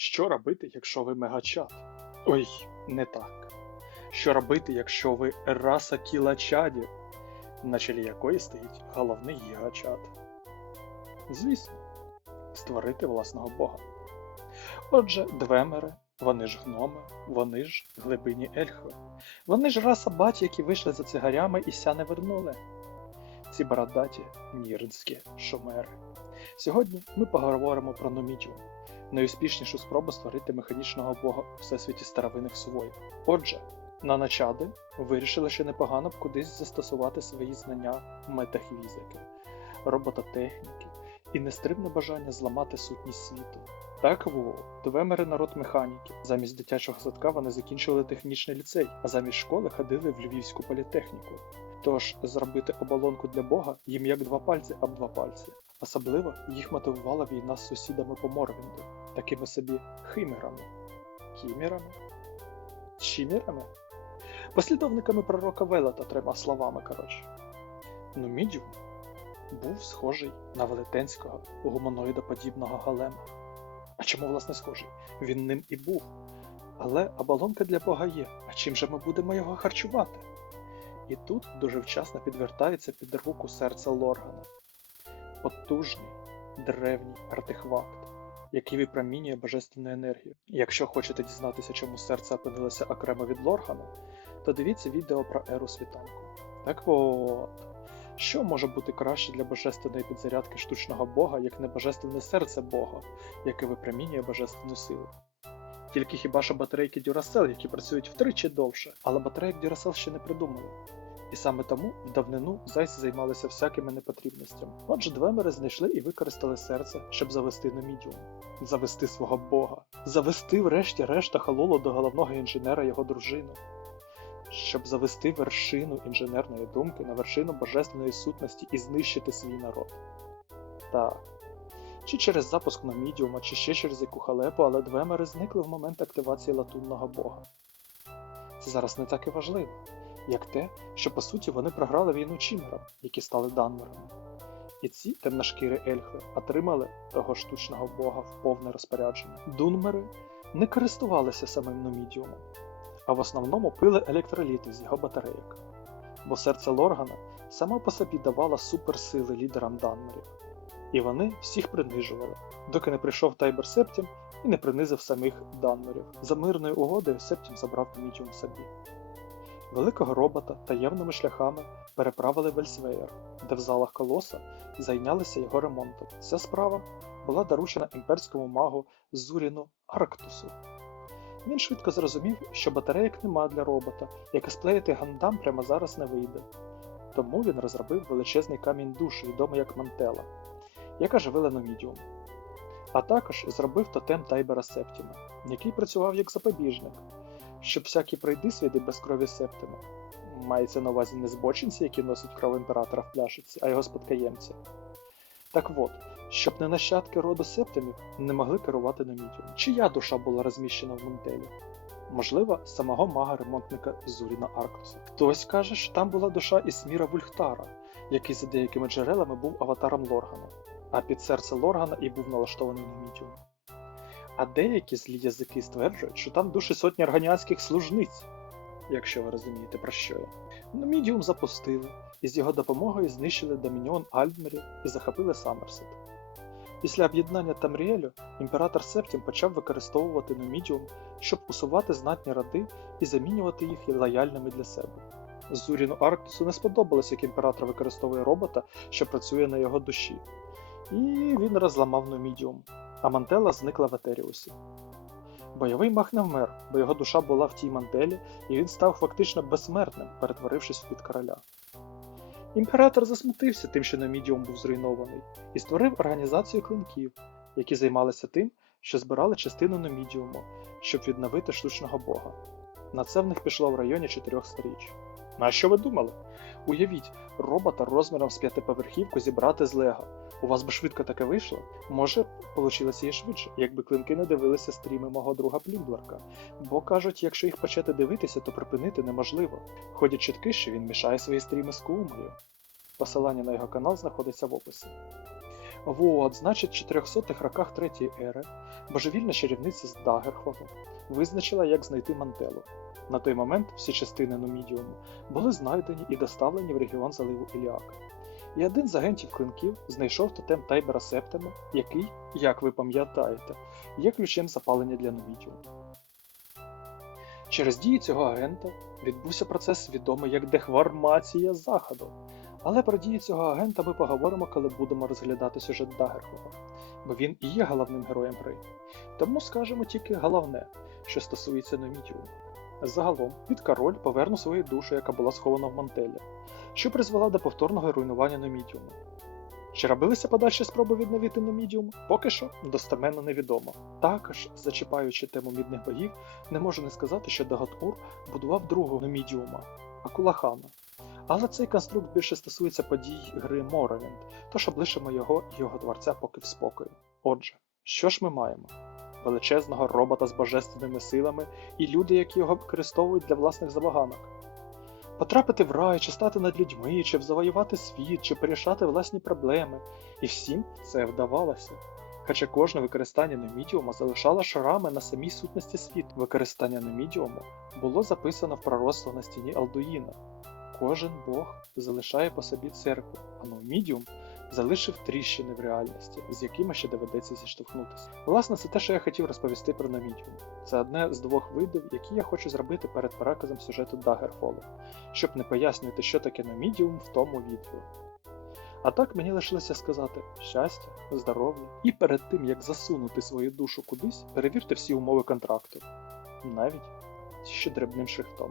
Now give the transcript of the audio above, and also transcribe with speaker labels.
Speaker 1: Що робити, якщо ви мегачат? Ой, не так. Що робити, якщо ви раса кілачадів, на чолі якої стоїть головний гігачат? Звісно, створити власного бога. Отже, двемери, вони ж гноми, вони ж глибині ельхви. Вони ж раса баті, які вийшли за цигарями і ся не вернули. Ці бородаті нірнські шумери. Сьогодні ми поговоримо про Нумідіум, найуспішнішу спробу створити механічного бога у всесвіті старовинних сувоїв. Отже, наначади вирішили, що непогано б кудись застосувати свої знання метахвізики, робототехніки і нестримне бажання зламати сутність світу. Так во, двемери народ механіки. Замість дитячого садка вони закінчили технічний ліцей, а замість школи ходили в Львівську політехніку. Тож зробити оболонку для Бога їм як два пальці об два пальці. Особливо їх мотивувала війна з сусідами по Морвінду, такими собі химерами. Кімерами? Чімерами? Послідовниками пророка Велета трьома словами, коротше. Ну, Мідіум був схожий на велетенського гуманоїдоподібного голема. А чому, власне, схожий? Він ним і був. Але оболонка для Бога є. А чим же ми будемо його харчувати? І тут дуже вчасно підвертається під руку серце Лоргана. Потужний, древній артефакт, який випромінює божественну енергію. Якщо хочете дізнатися, чому серце опинилося окремо від Лоргана, то дивіться відео про еру світанку. Так от, що може бути краще для божественної підзарядки штучного бога, як не божественне серце Бога, яке випромінює божественну силу? Тільки хіба що батарейки Duracell, які працюють втричі довше, але батарейок Duracell ще не придумали. І саме тому в давнину зайці займалися всякими непотрібностями. Отже, двемери знайшли і використали серце, щоб завести на мідіум, завести свого бога, завести врешті решта халолу до головного інженера його дружину, щоб завести вершину інженерної думки на вершину божественної сутності і знищити свій народ. Так. Чи через запуск на мідіума, чи ще через яку халепу, але двемери зникли в момент активації латунного бога. Це зараз не так і важливо, як те, що по суті вони програли війну чімерам, які стали данмерами. І ці темношкіри ельхи отримали того штучного бога в повне розпорядження. Дунмери не користувалися самим Нумідіумом, а в основному пили електроліти з його батарейок, бо серце Лоргана само по собі давало суперсили лідерам данмерів. І вони всіх принижували, доки не прийшов Тайбер Септім і не принизив самих данмерів. За мирною угодою Септім забрав Мідіум собі. Великого робота таємними шляхами переправили в Ельсвеєр, де в залах колоса зайнялися його ремонтом. Ця справа була доручена імперському магу Зуріну Арктусу. Він швидко зрозумів, що батарейок нема для робота, як і склеїти гандам прямо зараз не вийде. Тому він розробив величезний камінь душ, відомий як Мантела, яка живила на мідіум. А також зробив тотем Тайбера Септіма, який працював як запобіжник, щоб всякі пройдисвіди без крові Септима. Мається на увазі не збочинці, які носять кров імператора в пляшиці, а його спадкоємці. Так от, щоб не нащадки роду септимів не могли керувати на мідіум. Чия душа була розміщена в Монтелі? Можливо, самого мага-ремонтника Зуріна Арктуса. Хтось каже, що там була душа Ісміра Вульхтара, який за деякими джерелами був аватаром Лоргана, а під серце Лоргана і був налаштований на мідіум. А деякі злі язики стверджують, що там душі сотні арганіанських служниць, якщо ви розумієте про що я. Ну, мідіум запустили, і з його допомогою знищили домініон Альдмерів і захопили Саммерсет. Після об'єднання Тамріелю імператор Септім почав використовувати Нумідіум, щоб усувати знатні роди і замінювати їх лояльними для себе. Зуріну Арктусу не сподобалось, як імператор використовує робота, що працює на його душі, і він розламав Нумідіум, а Мантела зникла в Етеріусі. Бойовий мах не вмер, бо його душа була в тій мантелі, і він став фактично безсмертним, перетворившись в під короля. Імператор засмутився тим, що Номідіум був зруйнований, і створив організацію клинків, які займалися тим, що збирали частину Номідіуму, щоб відновити штучного бога. На це в них пішло в районі чотирьох сторіч. Ну а що ви думали? Уявіть, робота розміром з п'ятиповерхівку зібрати з Лего. У вас би швидко таке вийшло? Може, получилося і швидше, якби клинки не дивилися стріми мого друга Плімбларка. Бо кажуть, якщо їх почати дивитися, то припинити неможливо. Ходять чутки, що він мішає свої стріми з кумою. Посилання на його канал знаходиться в описі. Вот, значить, в 400-х роках Третьої ери божевільна чарівниця з Дагерхолу визначила, як знайти мантелу. На той момент всі частини Нумідіуму були знайдені і доставлені в регіон заливу Іліака. І один з агентів клинків знайшов тотем Тайбера Септема, який, як ви пам'ятаєте, є ключем запалення для Нумідіуму. Через дії цього агента відбувся процес, відомий як дехвармація заходу. Але про дії цього агента ми поговоримо, коли будемо розглядати сюжет Дагерхола, бо він і є головним героєм гри. Тому скажемо тільки головне, що стосується Номідіуму. Загалом, під король повернув свою душу, яка була схована в мантелі, що призвела до повторного руйнування Номідіуму. Чи робилися подальші спроби відновити Номідіум? Поки що достеменно невідомо. Також, зачіпаючи тему мідних богів, не можу не сказати, що Дагат-Ур будував другого Номідіума Акулахана. Але цей конструкт більше стосується подій гри Morrowind, тож облишимо його і його творця поки в спокої. Отже, що ж ми маємо? Величезного робота з божественними силами і люди, які його використовують для власних забаганок. Потрапити в рай, чи стати над людьми, чи завоювати світ, чи порішати власні проблеми. І всім це вдавалося. Хоча кожне використання немідіума залишало шрами на самій сутності світу. Використання немідіуму було записано в пророцтво на стіні Алдуїна. Кожен Бог залишає по собі церкву, а Номідіум залишив тріщини в реальності, з якими ще доведеться зіштовхнутися. Власне, це те, що я хотів розповісти про Номідіум. Це одне з двох видів, які я хочу зробити перед переказом сюжету Дагерфолу, щоб не пояснювати, що таке Номідіум в тому відео. А так мені лишилося сказати щастя, здоров'я, і перед тим як засунути свою душу кудись, перевірте всі умови контракту, навіть ще дрібним шрифтом.